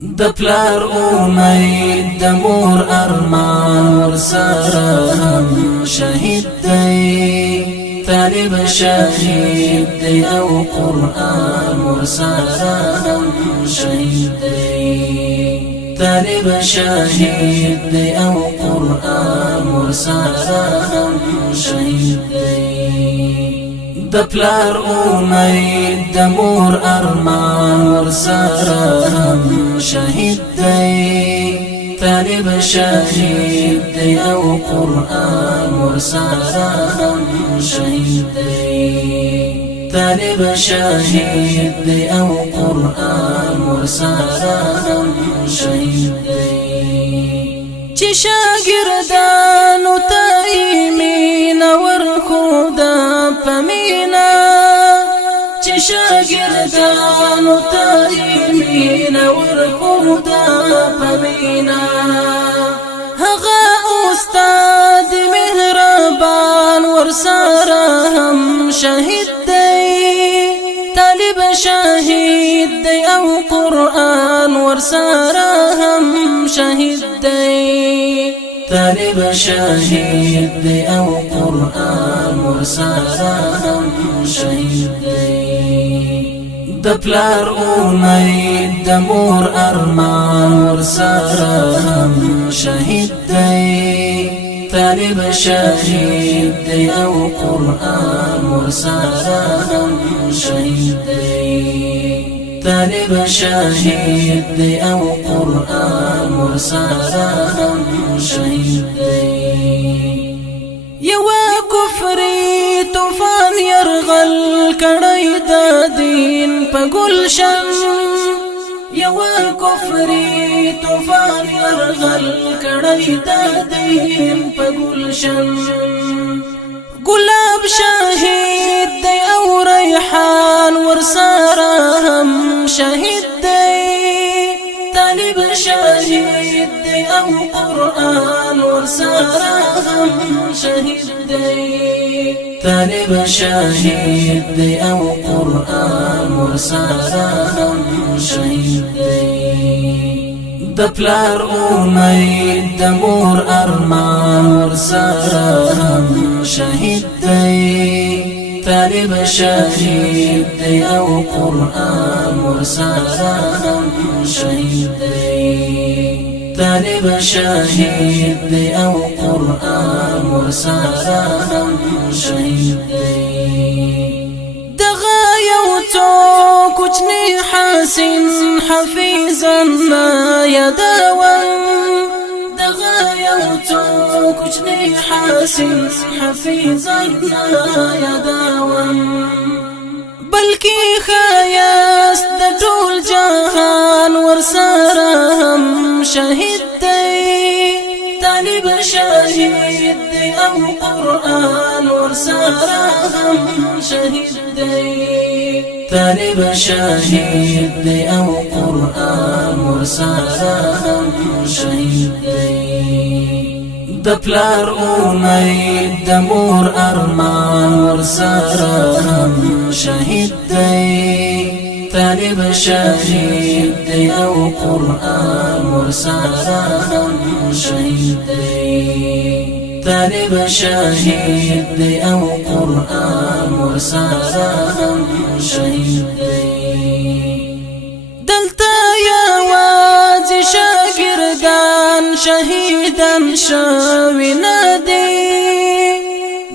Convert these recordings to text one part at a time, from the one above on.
د پلار اوميد د مور ارمان ورسره هم شهید دی طالب شهید دی او قرآن ورسره هم شهید دی طالب شهید دی او قرآن ورسره هم شهید دی د پلار اوميد د مور ارمان ورسره هم شهید دی طالب شهید دی او قرآن ورسره هم شهید دی طالب شهید دی او قرآن ورسره هم شهید دی چې شاګردانو ته ایمینه ورخوده پمینا چې شاګردانو ته ایمینه ورخوده پمینا هغه استاد مهربان ورسره هم شهید دی طالب شهید دی او قرآن ورسره هم شهید دی طالب شهید دی او قرآن ورسره هم شهید دی د پلار اوميد د مور ارمان ورسره هم شهید دی طالب شهید دی او قرآن ورسره هم شهید دی طالب شهید دی او قرآن ورسره هم شهید دی یو کفری طوفان يرغل کړی د دین په گلشن یو کفری طوفان يرغل کړی د دین په گلشن گلاب شهید دی او ریحان ورسره هم شهید دی طالب شهید دی او قرآن ورسره هم شهید دی طالب شهید دی او قرآن ورسره هم شهید دی د پلار اوميد د مور ارمان ورسره هم شهید دی طالب شهید دی او قرآن ورسره هم شهید دی طالب شهید دی او قرآن ورسره هم شهید دی دغه یو څو کوچنی حسین حفیظنا یادوم دغه یو څو کوچنی حسین حفیظنا یادوم بلکی خیاست د ټول جهان ورسره هم شهید دی طالب شهید دی او قرآن ورسره هم شهید دی طالب شهید دی او قرآن ورسره هم شهید دی د پلار اوميد د مور ارمان ورسره هم شهید دی طالب شهید دی او قرآن ورسره هم شهید دی طالب شهید دی او قرآن ورسره هم شهید دی دلته یوازې شاګردان شهیدان شوي نه دي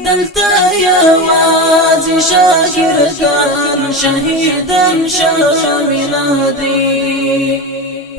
دلته یوازې شاګردان شهیدان شوي نه دي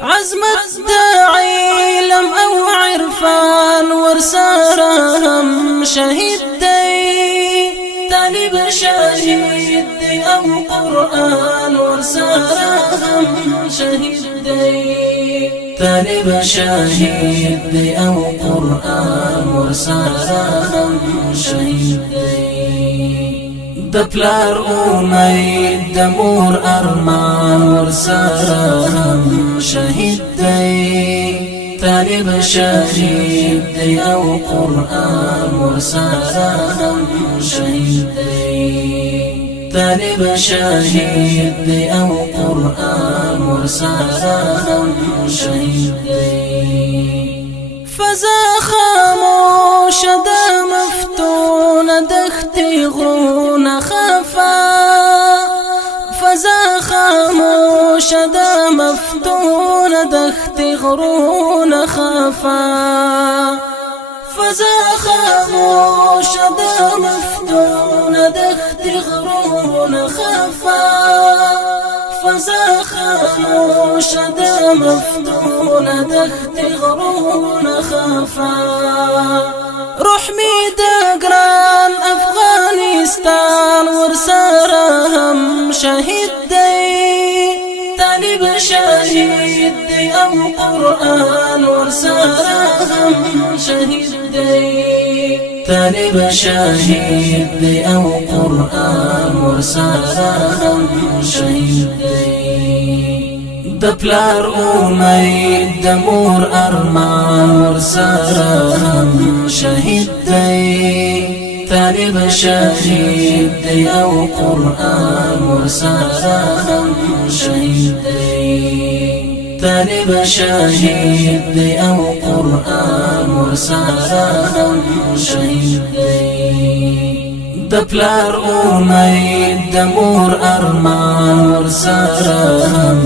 عظمت د علم او عرفان ورسره هم شهید دی طالب شهید دی او قرآن ورسره هم شهید دی طالب شهید دی او قرآن ورسره هم شهید دی د پلار اوميد د مور ارمان ورسره هم شهید دی طالب شهید دی او قرآن ورسره هم شهید دی طالب شهید دی او قرآن ورسره هم شهید دی فضا خاموش دا مفتون دختی غرون خفا فضا خاموش دا مفتون دختی غرون خفا فضا خاموش دا مفتون دختی غرون خفا فضا خاموش دا مفتون دختی غرون خفا روح می دا گران افغانستان ورسره هم شهید دی طالب شهید دی او قرآن ورسره هم شهید دی طالب شهید دی او قرآن ورسره هم شهید دی د پلار اومید د مور ارمان ورسره هم شهید دی طالب شهید دی او قرآن ورسره هم شهید دی طالب شهید دی او قرآن ورسره هم شهید دی د پلار اومید د مور ارمان ورسره هم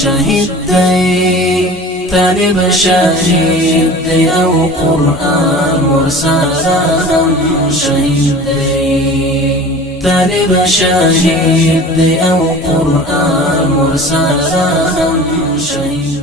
شهید دی طالب شهید دی او قرآن ورسره هم شهید دی طالب شهید دی او قرآن ورسره هم شهید